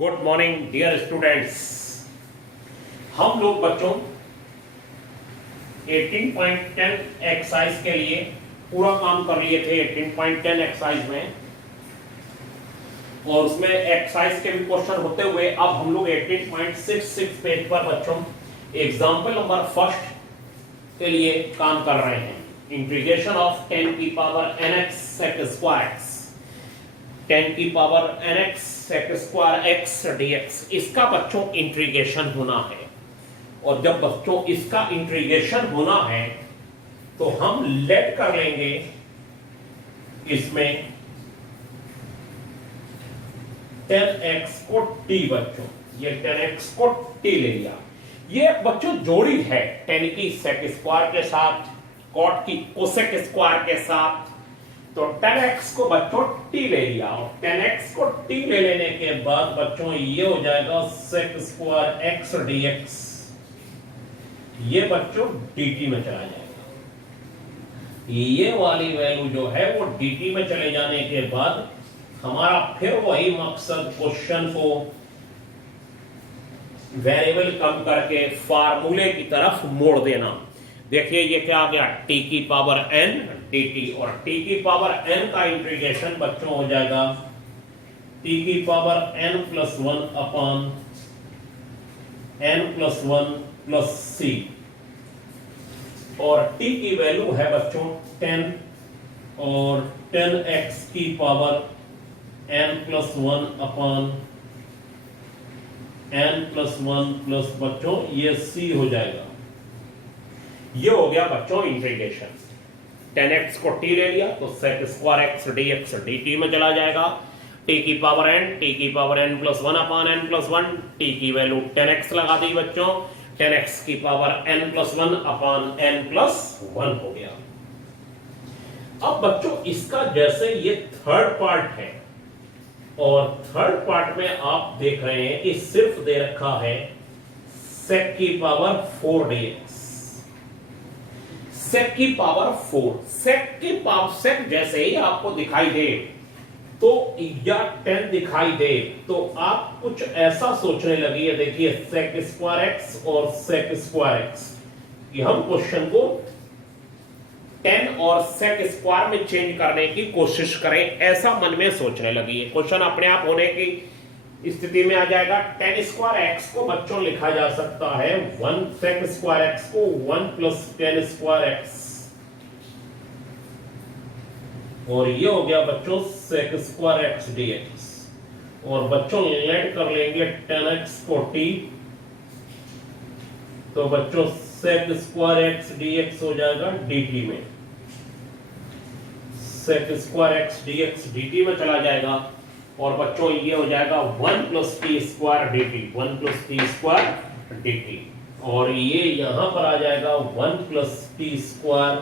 Good morning dear students. हम लोग बच्चों 18.10 एक्सरसाइज के लिए पूरा काम कर लिए थे 18.10 एक्सरसाइज में, और उसमें एक्सरसाइज के भी क्वेश्चन होते हुए अब हम लोग 18.66 पेज पर बच्चों एग्जाम्पल नंबर फर्स्ट के लिए काम कर रहे हैं। इंटीग्रेशन ऑफ 10 की power nx sec square x, 10 की power nx sec square x dx, इसका बच्चों इंटीग्रेशन होना है। और जब बच्चों इसका इंटीग्रेशन होना है तो हम लेट कर लेंगे इसमें 10x को t। बच्चों ये 10x को t ले लिया। ये बच्चों जोड़ी है 10 की sec स्क्वायर के साथ, cot की cosec स्क्वायर के साथ, तो 10x को बच्चों t ले लिया। और 10x को t ले लेने के बाद बच्चों ये हो जाएगा sec स्क्वायर x dx, ये बच्चों dt में चला जाएगा। ये वाली वैल्यू जो है वो dt में चले जाने के बाद हमारा फिर वही मकसद क्वेश्चन को वेरिएबल कम करके फार्मूले की तरफ मोड़ देना। देखिए ये क्या आ गया, t की पावर n dt, और t की पावर n का इंटीग्रेशन बच्चों हो जाएगा t की power n plus 1 upon n plus 1 plus c, और t की वैल्यू है बच्चों 10, और 10x की power n plus 1 upon n plus 1 plus बच्चों ये c हो जाएगा। ये हो गया बच्चों इंटीग्रेशन। 10x को t ले लिया तो sec square x dx dt में चला जाएगा। t की power n plus 1 upon n plus 1, t की वैल्यू 10x लगा दी बच्चों, 10x की power n plus 1 upon n plus 1 हो गया। अब बच्चों इसका जैसे ये थर्ड पार्ट है, और थर्ड पार्ट में आप देख रहे हैं कि सिर्फ दे रखा है sec की पावर 4 dx, sec की पावर 4, sec जैसे ही आपको दिखाई दे तो या 10 दिखाई दे तो आप कुछ ऐसा सोचने लगिए। देखिए sec स्क्वायर x और sec स्क्वायर x, कि हम क्वेश्चन को 10 और sec स्क्वायर में चेंज करने की कोशिश करें, ऐसा मन में सोचने लगिए। क्वेश्चन अपने आप होने की स्थिति में आ जाएगा। 10 स्क्वायर x को बच्चों लिखा जा सकता है 1 sec स्क्वायर x को 1 प्लस 10 स्क्वायर x, और ये हो गया बच्चों sec स्क्वायर x dx, और बच्चों लेट कर लेंगे 10x को t, तो बच्चों sec स्क्वायर x dx हो जाएगा dt में, sec square x dx dt में चला जाएगा। और बच्चों ये हो जाएगा 1 plus T square dt, 1 plus T square dt, और ये यहां पर आ जाएगा 1 प्लस टी स्क्वायर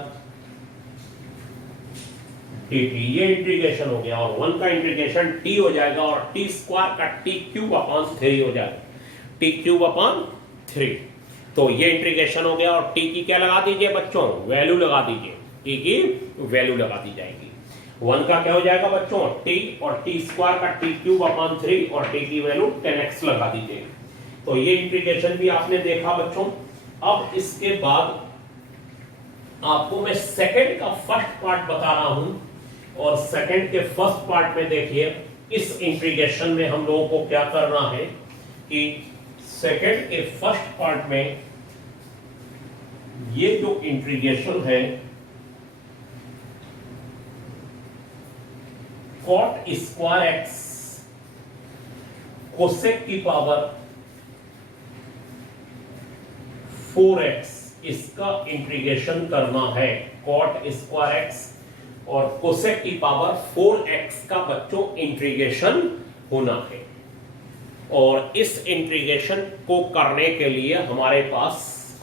dt। ये इंटीग्रेशन हो गया, और 1 का इंटीग्रेशन t हो जाएगा, और t स्क्वायर का t क्यूब अपॉन 3 हो जाएगा, t क्यूब अपॉन 3। तो ये इंटीग्रेशन हो गया, और t की क्या लगा दीजिए बच्चों, वैल्यू लगा दीजिए, t की वैल्यू लगा दी जाएगी। 1 का क्या हो जाएगा बच्चों t, और t स्क्वायर का t क्यूब अपॉन 3, और t की वैल्यू 10x लगा दीजिए। तो ये इंटीग्रेशन भी आपने देखा बच्चों। अब इसके बाद आपको मैं सेकंड का फर्स्ट पार्ट बता रहा हूं, और सेकंड के फर्स्ट पार्ट में देखिए इस इंटीग्रेशन में हम लोगों को क्या करना है कि सेकंड के फर्स्ट पार्ट में ये जो इंटीग्रेशन है cot स्क्वायर x कोसेक की पावर 4x, इसका इंटीग्रेशन करना है। cot स्क्वायर x और कोसेक की पावर 4x का बच्चों इंटीग्रेशन होना है, और इस इंटीग्रेशन को करने के लिए हमारे पास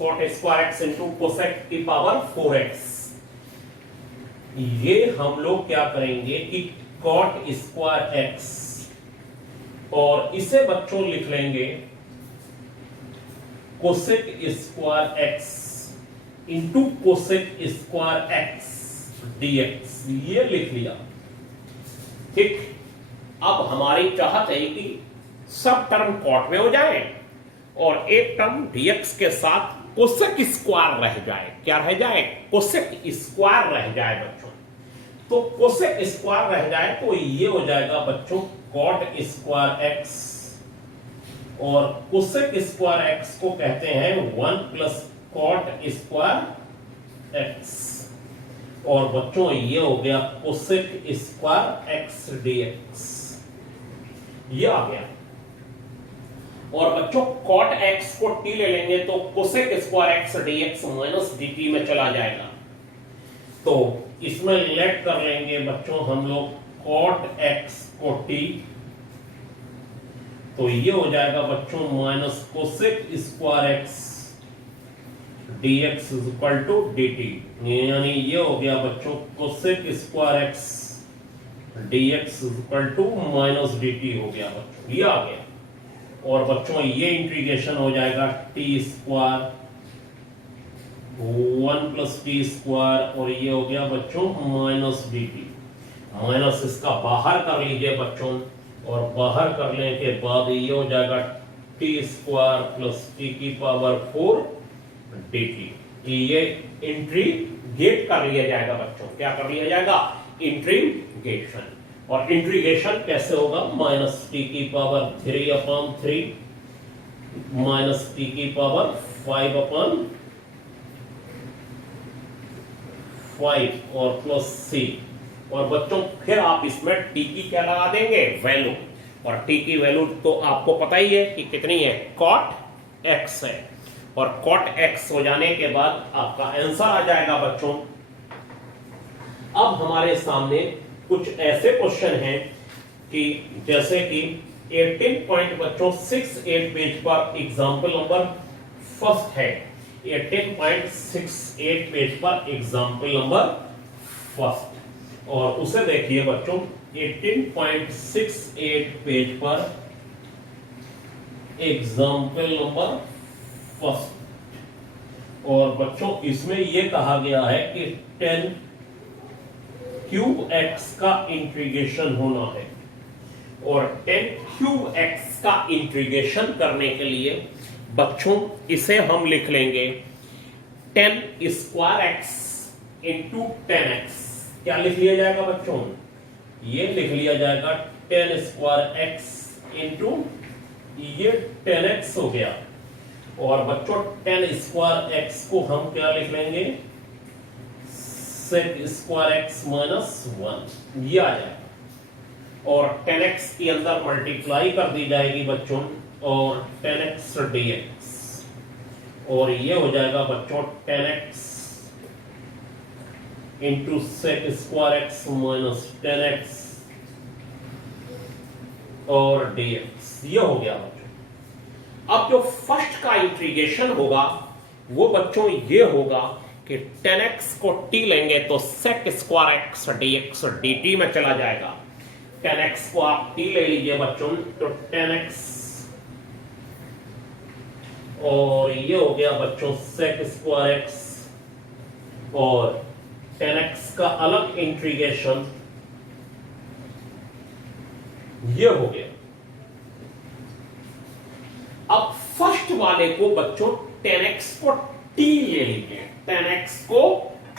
cot square x into cosec की पावर 4x, ये हम लोग क्या करेंगे कि cot स्क्वायर x, और इसे बच्चों लिख लेंगे cosec square x into cosec square x dx, ये लिख लिया। ठीक, अब हमारी चाहत है कि सब टर्म कॉट में हो जाए और एक टर्म dx के साथ कोसेक स्क्वायर रह जाए। क्या रह जाए? कोसेक स्क्वायर रह जाए बच्चों। तो कोसेक स्क्वायर रह जाए तो ये हो जाएगा बच्चों कॉट स्क्वायर एक्स, और कोसेक स्क्वायर एक्स को कहते हैं 1 प्लस कॉट स्क्वायर एक्स, और बच्चों ये हो गया कोसेक स्क्वायर एक्स डीएक्स, ये आ गया। और बच्चों कॉट एक्स को टी ले लेंगे तो cosec square x dx minus dt में चला जाएगा। तो इसमें लेट कर लेंगे बच्चों हम लोग कॉट एक्स को टी, तो ये हो जाएगा बच्चों minus cosec square x dx is equal to dt, यानी ये हो गया बच्चों cosec square x dx is equal to minus dt हो गया बच्चों, ये आ गया। और बच्चों ये इंटीग्रेशन हो जाएगा T square 1 plus T square, और ये हो गया बच्चों माइनस dt, माइनस इसका बाहर कर लीजिए बच्चों, और बाहर करने के बाद ये हो जाएगा टी स्क्वायर प्लस टी की पावर 4 dt। ये इंट्रीगेट कर लिया जाएगा बच्चों। क्या कर लिया जाएगा? इंट्रीगेशन। और इंट्रीगेशन कैसे होगा? माइनस टी की पावर 3/3 माइनस टी की पावर 5/5 और प्लस सी, और बच्चों फिर आप इसमें टी की क्या लगा देंगे? वैल्यू। और टी की वैल्यू तो आपको पता ही है कि कितनी है, कॉट एक्स है। और कॉट एक्स हो जाने के बाद आपका आंसर आ जाएगा बच्चों। अब हमारे सामने कुछ ऐसे क्वेश्चन हैं कि जैसे कि 18.68 पेज पर एग्जाम्पल नंबर फर्स्ट है, 18.68 पेज पर एग्जाम्पल नंबर फर्स्ट, और उसे देखिए बच्चों 18.68 पेज पर एग्जाम्पल नंबर फर्स्ट। और बच्चों इसमें यह कहा गया है कि 10 क्यूब एक्स का इंटीग्रेशन होना है, और 10 क्यूब एक्स का इंटीग्रेशन करने के लिए बच्चों इसे हम लिख लेंगे 10 स्क्वायर एक्स इंटू 10x। क्या लिख लिया जाएगा बच्चों? ये लिख लिया जाएगा 10 स्क्वायर एक्स इंटू ये 10x हो गया। और बच्चों 10 स्क्वायर एक्स को हम क्या लिख लेंगे? सेक स्क्वायर एक्स माइनस 1, ये आ जाएगा। और 10x के अंदर मल्टीप्लाई कर दी जाएगी बच्चों, और 10x dx, और ये हो जाएगा बच्चों 10x into sec square x minus 10x और dx, ये हो गया बच्चों। अब जो फर्स्ट का इंटीग्रेशन होगा वो बच्चों ये होगा कि 10x को t लेंगे तो sec square x dx dt में चला जाएगा। 10x को आप t ले लीजिए बच्चों तो 10x, और ये हो गया बच्चों sec स्क्वायर x, और 10x का अलग इंटीग्रेशन ये हो गया। अब फर्स्ट वाले को बच्चों 10x को t ले लीजिए, 10x को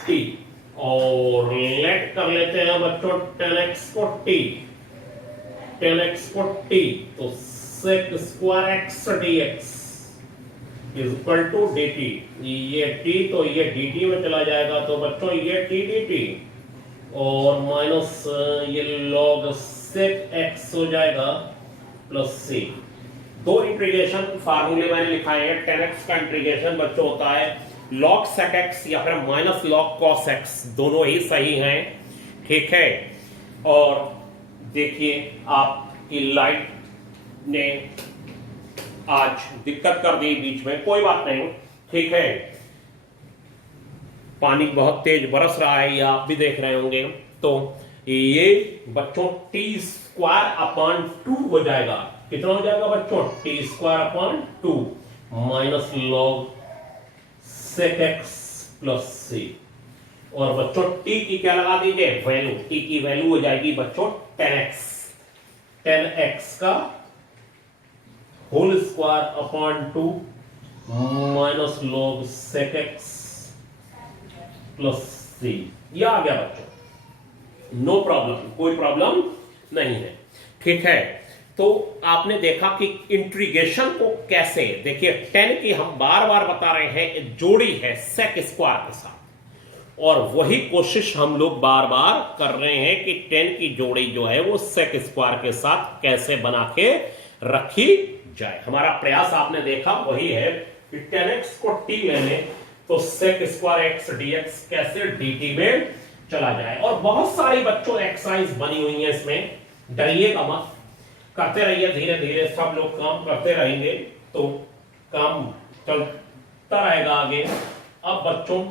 t, और लेट कर लेते हैं बच्चों 10x को t, 10x को t, तो sec square x dx is equal to dt। ये t तो ये dt में चला जाएगा, तो बच्चों ये t dt, और माइनस ये log sec x हो जाएगा प्लस c। दो इंटीग्रेशन फार्मूले मैंने लिखाए हैं। 10x का इंटीग्रेशन बच्चों होता है log sec x या फिर माइनस log cos x, दोनों ही सही हैं, ठीक है। और देखिए आपकी लाइट ने आज दिक्कत कर दी बीच में, कोई बात नहीं, ठीक है। पानी बहुत तेज बरस रहा है, ये आप भी देख रहे होंगे। तो ये बच्चों t स्क्वायर अपॉन 2 हो जाएगा। कितना हो जाएगा बच्चों? t square upon 2 minus log sec x plus c। और बच्चों t की क्या लगा दीजिए? वैल्यू। t की वैल्यू हो जाएगी बच्चों 10x। 10x का whole square upon 2 minus log sec x plus C. यह आ गया बच्चों, नो प्रॉब्लम, कोई प्रॉब्लम नहीं है। ठीक है, तो आपने देखा कि इंटीग्रेशन को कैसे, देखिए 10 की हम बार बार बता रहे हैं जोड़ी है sec स्क्वायर के साथ, और वही कोशिश हम लोग बार बार कर रहे हैं कि 10 की जोड़ी जो है वो sec स्क्वायर के साथ कैसे बना के रखी जाए। हमारा प्रयास आपने देखा वही है कि 10x को t ले लें तो sec स्क्वायर x dx कैसे dt में चला जाए। और बहुत सारी बच्चों एक्सरसाइज बनी हुई है इसमें, डरिएगा मत, करते रहिए, धीरे धीरे सब लोग काम करते रहेंगे तो काम चलता रहेगा आगे। अब बच्चों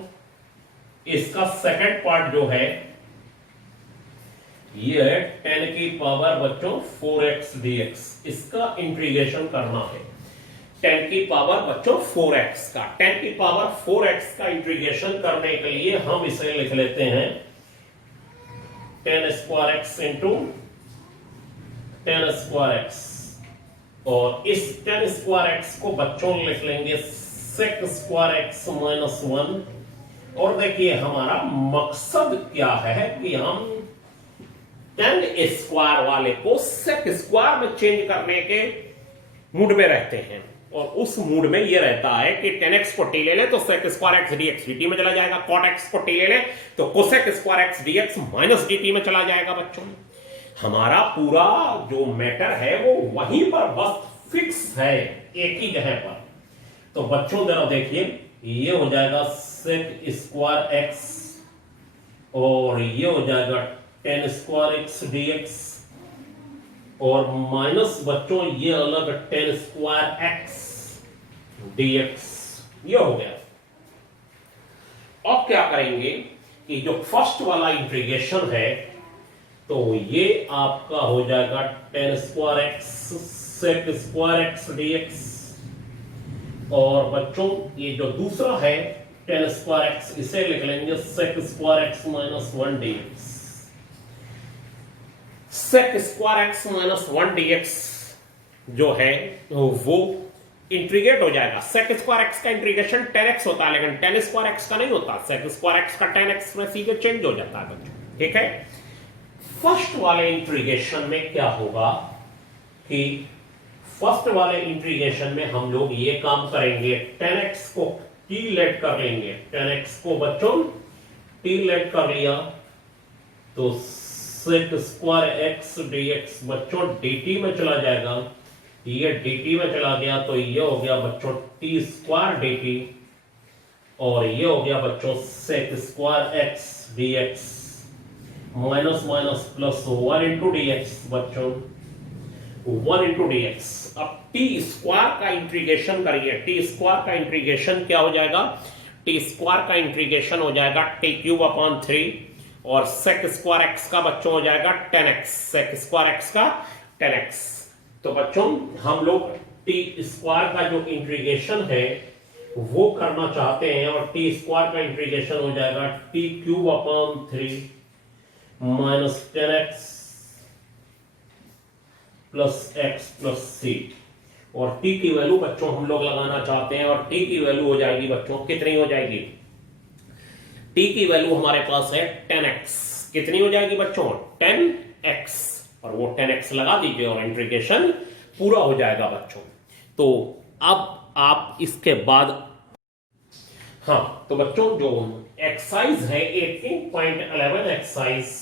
इसका सेकंड पार्ट जो है ये है 10 की पावर बच्चों 4x dx, इसका इंटीग्रेशन करना है। 10 की पावर बच्चों 4x का, 10 की पावर 4x का इंटीग्रेशन करने के लिए हम इसे लिख लेते हैं 10 square x into 10 square x, और इस 10 स्क्वायर x को बच्चों लिख लेंगे sec स्क्वायर x माइनस 1। और देखिए हमारा मकसद क्या है कि हम 10 स्क्वायर वाले को sec स्क्वायर में चेंज करने के मूड में रहते हैं, और उस मूड में ये रहता है कि 10x को t ले ले तो sec square x dx dt में चला जाएगा, cot x को t ले ले तो cosec square x dx minus dt में चला जाएगा। बच्चों हमारा पूरा जो मैटर है वो वहीं पर बस फिक्स है, एक ही जगह पर। तो बच्चों जरा देखिए, ये हो जाएगा sec स्क्वायर x और ये हो जाएगा 10 स्क्वायर x dx, और माइनस बच्चों ये अलग 10 स्क्वायर x dx, ये हो गया। अब क्या करेंगे कि जो फर्स्ट वाला इंटीग्रेशन है तो ये आपका हो जाएगा 10 square x sec square x dx, और बच्चों ये जो दूसरा है 10 स्क्वायर x, इसे लिख लेंगे sec square x minus 1 dx। sec square x minus 1 dx जो है वो इंटीग्रेट हो जाएगा। sec स्क्वायर x का इंटीग्रेशन 10x होता है, लेकिन 10 स्क्वायर x का नहीं होता। sec स्क्वायर x का 10x में सीधे चेंज हो जाता है बच्चों। ठीक है, फर्स्ट वाले इंटीग्रेशन में क्या होगा कि फर्स्ट वाले इंटीग्रेशन में हम लोग ये काम करेंगे, 10x को t लेट कर लेंगे, 10x को बच्चों t लेट कर लिया तो sec स्क्वायर x dx बच्चों dt में चला जाएगा, ये dt में चला गया तो ये हो गया बच्चों t स्क्वायर dt, और ये हो गया बच्चों sec square x dx minus minus plus 1 into dx बच्चों 1 इंटू dx। अब t स्क्वायर का इंटीग्रेशन करिए, t स्क्वायर का इंटीग्रेशन क्या हो जाएगा, t स्क्वायर का इंटीग्रेशन हो जाएगा t क्यूब अपॉन 3, और sec स्क्वायर x का बच्चों हो जाएगा 10x, sec स्क्वायर x का 10x। तो बच्चों हम लोग t स्क्वायर का जो इंटीग्रेशन है वो करना चाहते हैं, और t स्क्वायर का इंटीग्रेशन हो जाएगा t cube upon 3 minus 10x plus x plus c, और t की वैल्यू बच्चों हम लोग लगाना चाहते हैं, और t की वैल्यू हो जाएगी बच्चों कितनी हो जाएगी, t की वैल्यू हमारे पास है 10x, कितनी हो जाएगी बच्चों 10x, और वो 10x लगा दीजिए और इंटीग्रेशन पूरा हो जाएगा बच्चों। तो अब आप इसके बाद, हाँ तो बच्चों जो एक्सरसाइज है 18.11 एक्सरसाइज,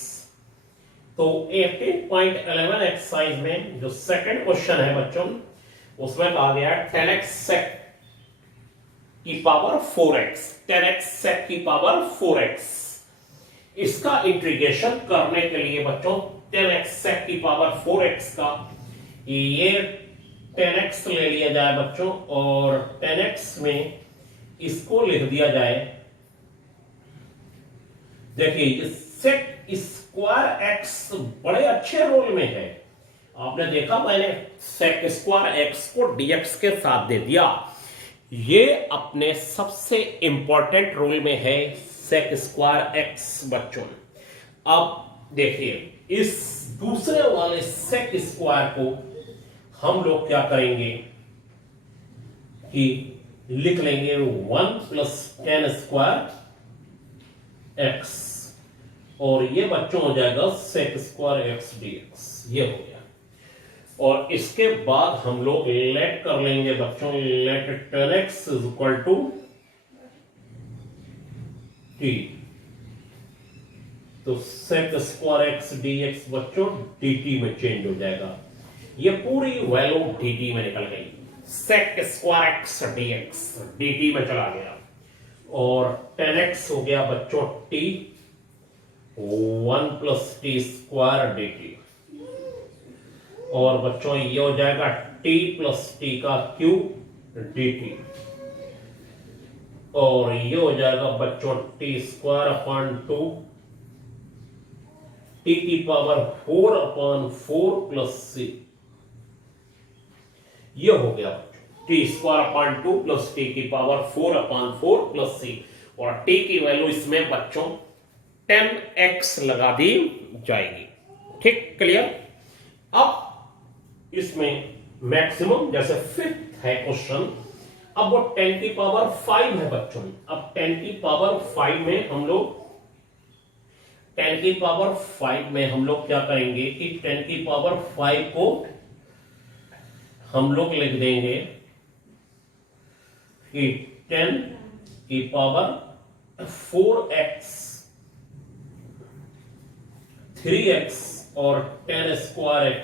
तो 18.11 एक्सरसाइज में जो सेकंड क्वेश्चन है बच्चों उसमें कहा गया 10x sec की पावर 4x, 10x sec की पावर 4x, इसका इंटीग्रेशन करने के लिए बच्चों 10x sec की पावर 4x का ये 10x ले लिया जाए बच्चों, और 10x में इसको लिख दिया जाए, देखिए sec स्क्वायर x बड़े अच्छे रोल में है, आपने देखा मैंने sec स्क्वायर x को dx के साथ दे दिया, ये अपने सबसे इंपॉर्टेंट रोल में है sec स्क्वायर x बच्चों। अब देखिए इस दूसरे वाले sec स्क्वायर को हम लोग क्या करेंगे, कि लिख लेंगे 1 प्लस टेन स्क्वायर एक्स, और ये बच्चों हो जाएगा सेक स्क्वायर एक्स dx, ये हो गया। और इसके बाद हम लोग लेट कर लेंगे बच्चों, let tan x is equal to t, तो सेक स्क्वायर एक्स dx बच्चों dt में चेंज हो जाएगा। ये पूरी वैल्यू dt में निकल गई, sec square x dx dt में चला गया, और 10x हो गया बच्चों t, 1 plus T square dt, और बच्चों ये हो जाएगा t प्लस टी का क्यूब dt, और ये हो जाएगा बच्चों टी स्क्वायर अपॉन 2 टी की पावर 4 अपॉन 4 प्लस सी, ये हो गया T square upon 2 plus T की पावर 4 अपॉन 4 प्लस सी, और टी की वैल्यू इसमें बच्चों 10x लगा दी जाएगी। ठीक, क्लियर। अब इसमें मैक्सिमम, जैसे फिफ्थ है क्वेश्चन, अब वो 10 की पावर 5 है बच्चों। अब 10 की पावर 5 में हम लोग 10 की पावर 5 में हम लोग क्या करेंगे कि 10 की पावर 5 को हम लोग लिख देंगे कि 10 की पावर 4x 3x और 10 स्क्वायर x,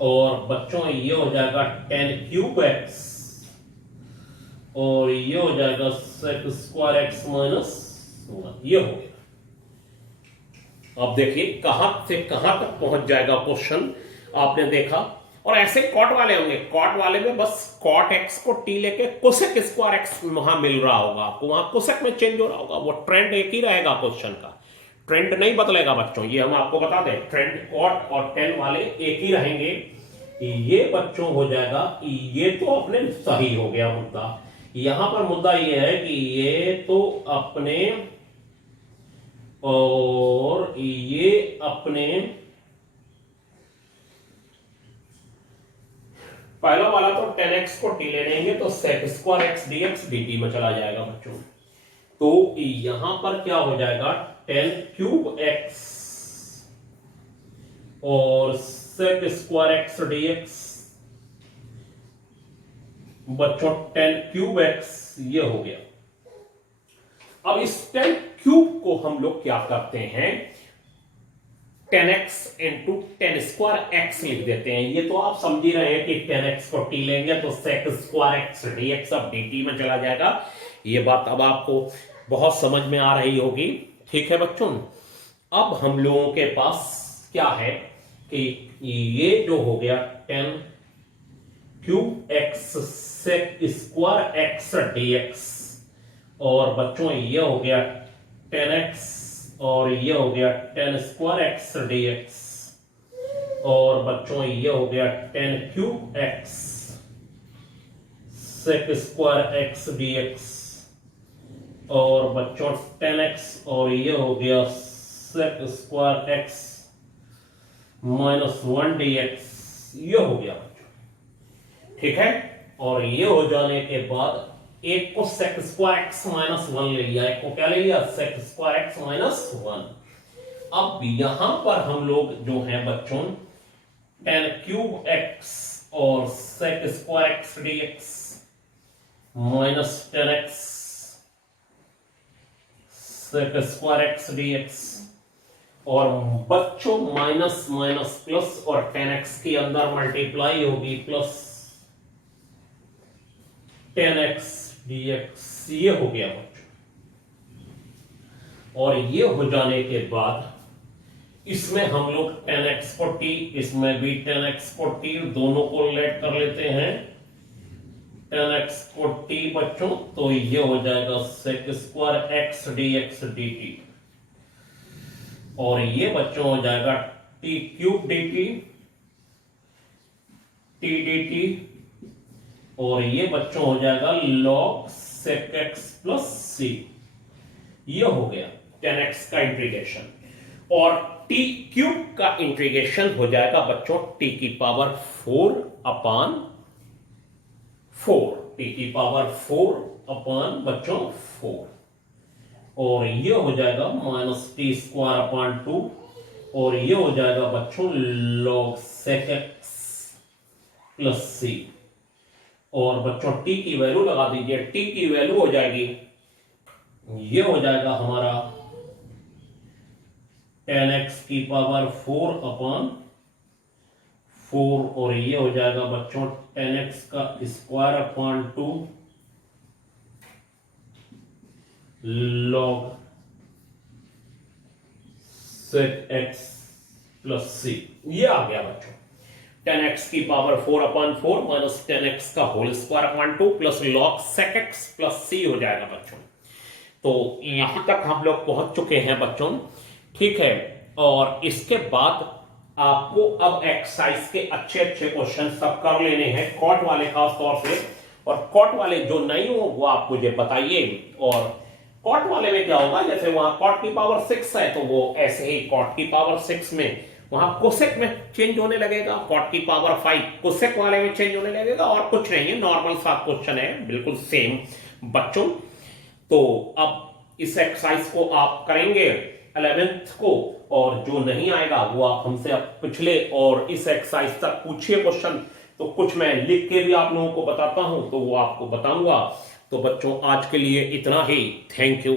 और बच्चों ये हो जाएगा 10 क्यूब x, और ये हो जाएगा सेक स्क्वायर x माइनस 1, ये हो गया। अब देखिए कहां से कहां तक पहुंच जाएगा क्वेश्चन, आपने देखा। और ऐसे कॉट वाले होंगे, कॉट वाले में बस कॉट एक्स को टी लेके कोसेक स्क्वायर एक्स वहां मिल रहा होगा आपको, वहां कोसेक में चेंज हो रहा होगा, वो ट्रेंड एक ही रहेगा क्वेश्चन का, ट्रेंड नहीं बदलेगा बच्चों, ये हम आपको बता दें। ट्रेंड कॉट और 10 वाले एक ही रहेंगे। ये बच्चों हो जाएगा, ये तो अपने सही हो गया मुद्दा। यहां पर मुद्दा ये है कि ये तो अपने और ये अपने, पहला वाला तो 10x को t ले लेंगे तो sec square x dx dt में चला जाएगा बच्चों। तो यहां पर क्या हो जाएगा 10 क्यूब x और sec स्क्वायर एक्स dx बच्चों 10 क्यूब x, ये हो गया। अब इस 10 क्यूब को हम लोग क्या करते हैं 10x इंटू 10 स्क्वायर एक्स लिख देते हैं। ये तो आप समझ ही रहे हैं कि 10x को t लेंगे तो sec स्क्वायर एक्स dx अब dt में चला जाएगा। ये बात अब आपको बहुत समझ में आ रही होगी। ठीक है बच्चों, अब हम लोगों के पास क्या है कि ये जो हो गया 10 cube x sec square x dx, और बच्चों ये हो गया 10x और ये हो गया 10 स्क्वायर एक्स dx, और बच्चों ये हो गया 10 cube x sec square x dx, और बच्चों 10x और ये हो गया sec square x minus 1 dx, ये हो गया बच्चों। ठीक है, और ये हो जाने के बाद एक को sec स्क्वायर एक्स माइनस 1 ले लिया, एक को क्या ले लिया sec स्क्वायर एक्स माइनस 1। अब यहां पर हम लोग जो है बच्चों 10 क्यूब x और sec square x dx minus 10x sec square x dx, और बच्चों माइनस माइनस प्लस, और 10x के अंदर मल्टीप्लाई होगी प्लस 10x dx, ये हो गया बच्चों। और ये हो जाने के बाद इसमें हम लोग 10x को t, इसमें भी 10x को t, दोनों को लेट कर लेते हैं 10x को t बच्चों, तो ये हो जाएगा sec square x dx dt, और ये बच्चों हो जाएगा t cube dt t dt, और ये बच्चों हो जाएगा log sec x plus c, ये हो गया 10x का इंटीग्रेशन, और t क्यूब का इंटीग्रेशन हो जाएगा बच्चों t की पावर 4 अपान 4, टी की पावर 4 अपॉन बच्चों 4, और ये हो जाएगा माइनस टी स्क्वायर अपॉन 2, और ये हो जाएगा बच्चों log sec x प्लस सी, और बच्चों टी की वैल्यू लगा दीजिए, टी की वैल्यू हो जाएगी, ये हो जाएगा हमारा tan x की पावर 4 अपॉन 4, और ये हो जाएगा बच्चों tan x का square upon 2 log sec x plus C. ये आ गया बच्चों tan x की power 4 upon 4 minus tan x का whole square upon 2 plus log sec x plus C हो जाएगा बच्चों। तो यहां तक हम लोग पहुंच चुके हैं बच्चों, ठीक है। और इसके बाद आपको अब एक्सरसाइज के अच्छे अच्छे क्वेश्चन सब कर लेने हैं, कॉट वाले खास तौर से, और कॉट वाले जो नहीं हो वो आप मुझे बताइए। और कॉट वाले में क्या होगा, जैसे वहां कॉट की पावर 6 है तो वो ऐसे ही कॉट की पावर 6 में वहां कोसेक में चेंज होने लगेगा, कॉट की पावर 5 कोसेक वाले में चेंज होने लगेगा, और कुछ नहीं है, नॉर्मल सा क्वेश्चन है, बिल्कुल सेम बच्चों। तो अब इस एक्सरसाइज को आप करेंगे 11th को, और जो नहीं आएगा वो आप हमसे अब पिछले और इस एक्सरसाइज तक पूछिए क्वेश्चन, तो कुछ मैं लिख के भी आप लोगों को बताता हूं तो वो आपको बताऊंगा। तो बच्चों आज के लिए इतना ही, थैंक यू।